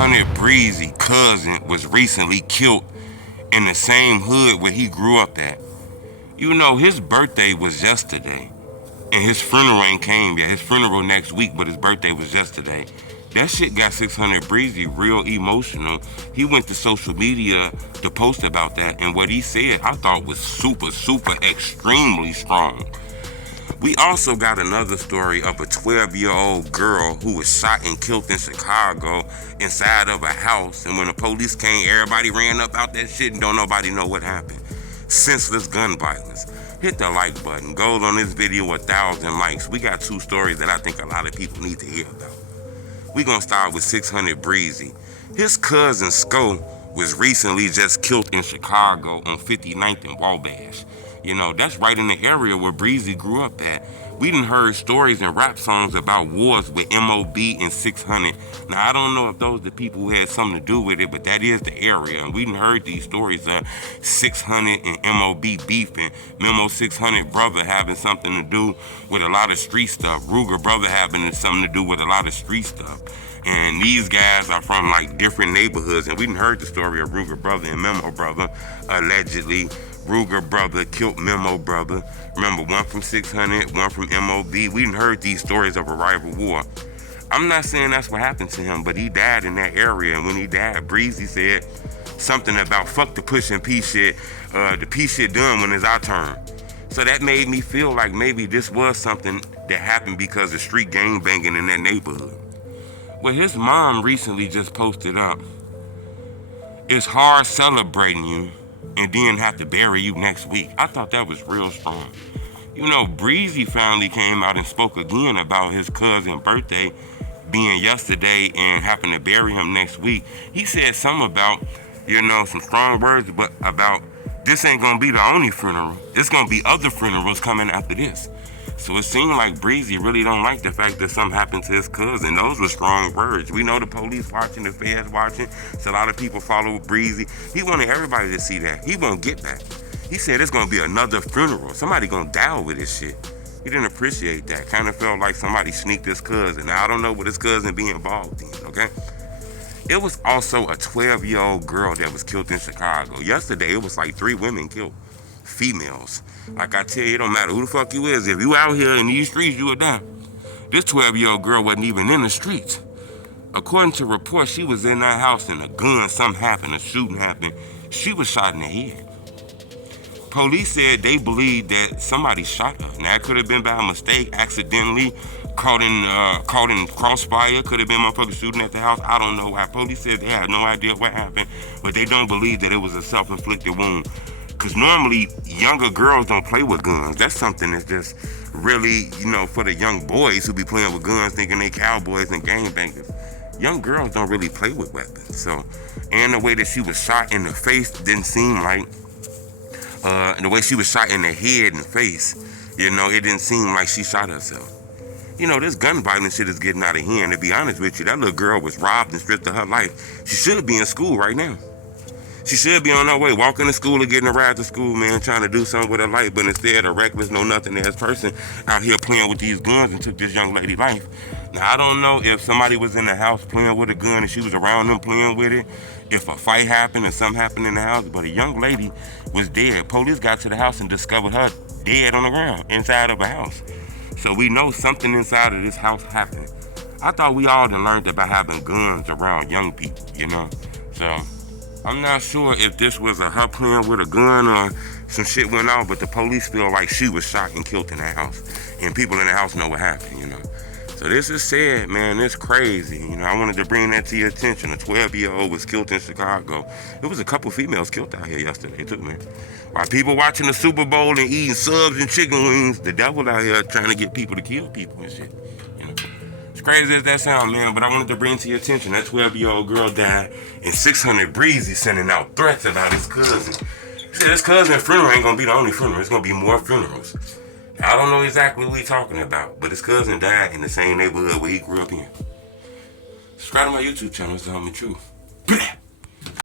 600 Breezy cousin was recently killed in the same hood where he grew up at. You know, his birthday was yesterday, and his funeral ain't came yet. His funeral next week, but his birthday was yesterday. That shit got 600 Breezy real emotional. He went to social media to post about that, and what he said I thought was super, super, extremely strong. We also got another story of a 12-year-old girl who was shot and killed in Chicago inside of a house, and when the police came, everybody ran up out that shit and don't nobody know what happened. Senseless gun violence. Hit the like button. Gold on this video 1,000 likes. We got two stories that I think a lot of people need to hear about. We gonna start with 600 Breezy. His cousin Sko was recently just killed in Chicago on 59th and Wabash. You know, that's right in the area where Breezy grew up at. We done heard stories and rap songs about wars with MOB and 600. Now, I don't know if those are the people who had something to do with it, but that is the area. And we done heard these stories of 600 and MOB beefing. Memo 600 brother having something to do with a lot of street stuff. Ruger brother having something to do with a lot of street stuff. And these guys are from like different neighborhoods. And we done heard the story of Ruger brother and Memo brother allegedly. Ruger brother killed Memo brother. Remember, one from 600, one from MOB. We done heard these stories of a rival war. I'm not saying that's what happened to him, but he died in that area. And when he died, Breezy said something about fuck the push and P shit. The P shit done when it's our turn. So that made me feel like maybe this was something that happened because of street gang banging in that neighborhood. Well, his mom recently just posted up, "It's hard celebrating you and then have to bury you next week." I thought that was real strong. You know, Breezy finally came out and spoke again about his cousin's birthday being yesterday and having to bury him next week. He said something about, you know, some strong words, but about this ain't gonna be the only funeral. There's gonna be other funerals coming after this. So it seemed like Breezy really don't like the fact that something happened to his cousin. Those were strong words. We know the police watching, the feds watching. So a lot of people follow Breezy. He wanted everybody to see that. He won't get back. He said it's gonna be another funeral. Somebody gonna die with this shit. He didn't appreciate that. Kind of felt like somebody sneaked his cousin. Now I don't know what his cousin be involved in, okay? It was also a 12-year-old girl that was killed in Chicago. Yesterday it was like 3 women killed. Females. Like I tell you, it don't matter who the fuck you is. If you out here in these streets, you will die. This 12-year-old girl wasn't even in the streets. According to reports, she was in that house and something happened, a shooting happened. She was shot in the head. Police said they believe that somebody shot her. Now, it could have been by mistake, accidentally, caught in crossfire. Could have been motherfuckers shooting at the house. I don't know why. Police said they had no idea what happened, but they don't believe that it was a self-inflicted wound. Because normally, younger girls don't play with guns. That's something that's just really, you know, for the young boys who be playing with guns thinking they cowboys and gangbangers. Young girls don't really play with weapons. So, and the way that she was shot in the face didn't seem like, the way she was shot in the head and face, you know, it didn't seem like she shot herself. You know, this gun violence shit is getting out of hand. To be honest with you, that little girl was robbed and stripped of her life. She should be in school right now. She should be on her way, walking to school or getting a ride to school, man, trying to do something with her life. But instead, a reckless, know-nothing-ass person out here playing with these guns and took this young lady's life. Now, I don't know if somebody was in the house playing with a gun and she was around them playing with it, if a fight happened or something happened in the house, but a young lady was dead. Police got to the house and discovered her dead on the ground inside of a house. So we know something inside of this house happened. I thought we all done learned about having guns around young people, you know? So I'm not sure if this was her playing with a gun or some shit went off, but the police feel like she was shot and killed in that house. And people in the house know what happened, you know. So this is sad, man. It's crazy. You know, I wanted to bring that to your attention. A 12-year-old was killed in Chicago. There was a couple females killed out here yesterday, too, man. While people watching the Super Bowl and eating subs and chicken wings, the devil out here trying to get people to kill people and shit. You know, as crazy as that sound, man, but I wanted to bring to your attention that 12-year-old girl died and 600 Breezy sending out threats about his cousin. He said his cousin's funeral ain't gonna be the only funeral. It's gonna be more funerals. I don't know exactly what he's talking about, but his cousin died in the same neighborhood where he grew up in. Subscribe to my YouTube channel to tell me the truth.